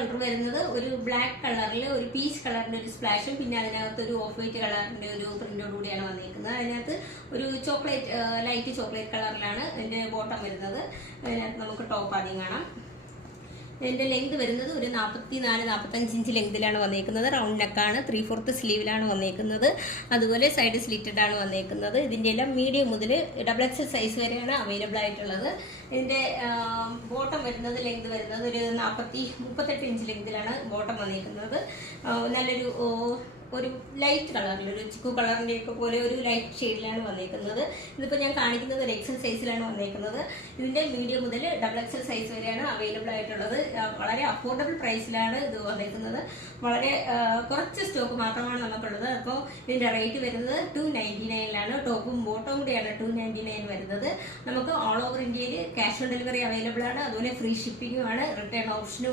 Colour വരുന്നത് ഒരു black കളറിൽ ഒരു പീച്ച് കളറിന്റെ ഒരു സ്പ്ലാഷും പിന്നെ അതിനകത്ത് ഒരു ഓഫ് വൈറ്റ് കളറിന്റെ ഒരു പ്രിന്റോട് കൂടിയാണ് വന്നിരിക്കുന്നത്. അതിനകത്ത് ഒരു ചോക്ലേറ്റ് ലൈറ്റ് ചോക്ലേറ്റ് കളറിലാണ് ഇതിന്റെ ബോട്ടം വരുന്നത്. അതിനകത്ത് നമുക്ക് ടോപ്പ് ആദ്യം കാണാം. ഇതിന്റെ ലെങ്ത് വരുന്നത് ഒരു 44-45 ഇഞ്ച് ലെങ്തിലാണ് വന്നിരിക്കുന്നത്. റൗണ്ട് നെക്കാണ്, 3/4 സ്ലീവിലാണ് വന്നിരിക്കുന്നത്. അതുപോലെ സൈഡ് സ്ലിറ്റഡ് ആണ് വന്നിരിക്കുന്നത്. ഇതിന്റെ എല്ലാം മീഡിയം മുതൽ XXL സൈസ് വരെയാണ് അവൈലബിൾ ആയിട്ടുള്ളത്. ഇതിന്റെ ബോട്ടം വരുന്നത് ലെങ്ത് വരുന്നത് ഒരു 38 ഇഞ്ച് ലെങ്തിലാണ് ബോട്ടം വന്നിരിക്കുന്നത്. നല്ലൊരു ഒരു ലൈറ്റ് കളറിൽ ഒരു ചിക്കു കളറിന്റെ ഒക്കെ പോലെ ഒരു ലൈറ്റ് ഷെയ്ഡിലാണ് വന്നിരിക്കുന്നത്. ഇതിപ്പോൾ ഞാൻ കാണിക്കുന്നത് ഒരു XL സൈസിലാണ് വന്നിരിക്കുന്നത്. ഇതിന്റെ മീഡിയം മുതൽ XXL സൈസ് വരെയാണ് അവൈലബിൾ ആയിട്ടുള്ളത്. വളരെ അഫോർഡബിൾ പ്രൈസിലാണ് ഇത് വന്നിരിക്കുന്നത്. വളരെ കുറച്ച് സ്റ്റോക്ക് മാത്രമാണ് നമുക്കുള്ളത്. അപ്പോൾ ഇതിന്റെ റേറ്റ് വരുന്നത് 299 ടോപ്പും ബോട്ടവും കൂടിയാണ് 299 വരുന്നത്. നമുക്ക് ഓൾ ഓവർ ഇന്ത്യയിൽ ക്യാഷ് ഓൺ ഡെലിവറി അവൈലബിൾ ആണ്. അതുപോലെ ഫ്രീ ഷിപ്പിംഗും ആണ്. റിട്ടേൺ ഓപ്ഷനും